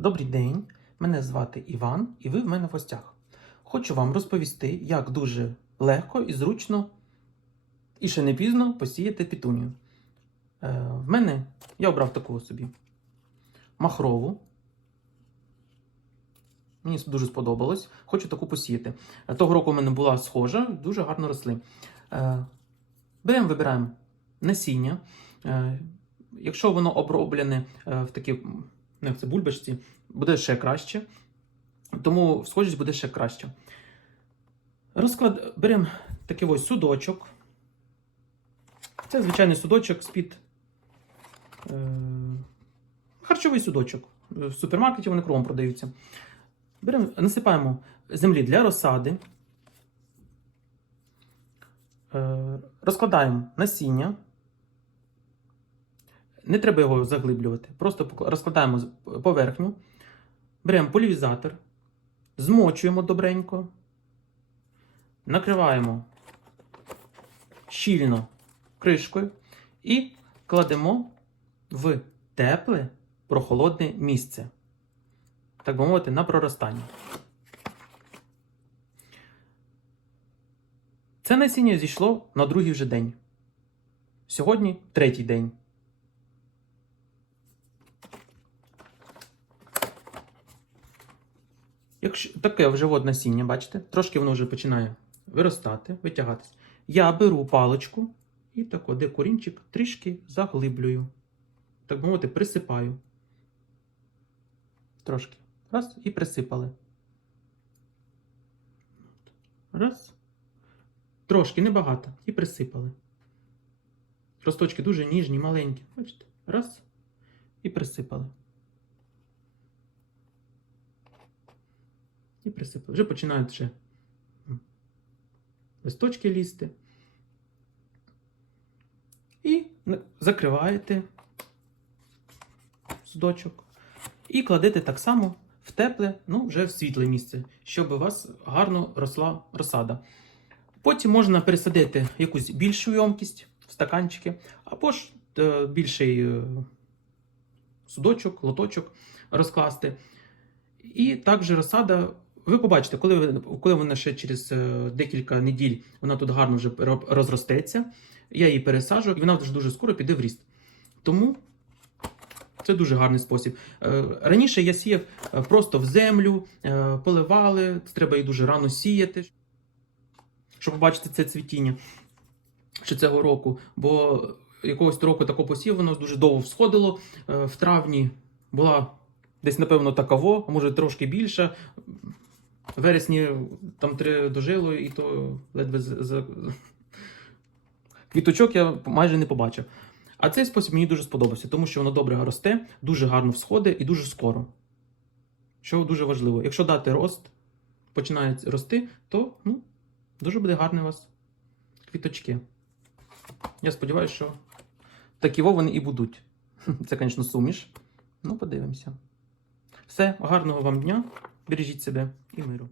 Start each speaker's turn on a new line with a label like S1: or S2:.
S1: Добрий день, мене звати Іван, і ви в мене в гостях. Хочу вам розповісти, як дуже легко і зручно, і ще не пізно посіяти пітунію. Е, в мене я обрав таку собі махрову. Мені дуже сподобалось. Хочу таку посіяти. Е, Того року в мене була схожа, дуже гарно росли. Е, беремо, вибираємо насіння. Е, якщо воно оброблене е, в такі ну, як це бульбашці, буде ще краще. Тому схожість буде ще краще. Розклад... Беремо такий ось судочок. Це звичайний судочок з-під е... харчовий судочок. В супермаркеті вони кругом продаються. Беремо, насипаємо землі для розсади. Е... Розкладаємо насіння. Не треба його заглиблювати. Просто розкладаємо поверхню, беремо полівізатор, змочуємо добренько, накриваємо щільно кришкою і кладемо в тепле прохолодне місце. Так би мовити, на проростання. Це насіння зійшло на другий вже день. Сьогодні третій день. Якщо таке вже от насіння, бачите, трошки воно вже починає виростати, витягатись. Я беру паличку і тако, де корінчик, трішки заглиблюю. Так би мовити, присипаю. Трошки. Раз і присипали. Раз. Трошки, небагато. І присипали. Росточки дуже ніжні, маленькі. Бачите? Раз. І присипали. І присипали. Вже починають ще листочки лізти. І закриваєте судочок. І кладете так само в тепле, ну вже в світле місце, щоб у вас гарно росла розсада. Потім можна пересадити якусь більшу ємкість в стаканчики, або ж е, більший е, судочок, лоточок розкласти. І також розсада. Ви побачите, коли, коли вона ще через е, декілька неділь вона тут гарно вже розростеться, я її пересаджу, і вона вже дуже скоро піде в ріст. Тому це дуже гарний спосіб. Е, Раніше я сіяв е, просто в землю, поливали, треба її дуже рано сіяти, щоб побачити це цвітіння ще цього року. Бо якогось року такого посів, воно дуже довго всходило. В травні була десь, напевно, такаво, а може трошки більше. Вересні там три дожило, і то ледве з, з... квіточок я майже не побачив. А цей спосіб мені дуже сподобався, тому що воно добре росте, дуже гарно всходить і дуже скоро. Що дуже важливо, якщо дати рост, починає рости, то ну, дуже буде гарний у вас квіточки. Я сподіваюся, що такі вони і будуть. Це, звісно, суміш. Ну, подивимося. Все, гарного вам дня. Бережіть себе і миру.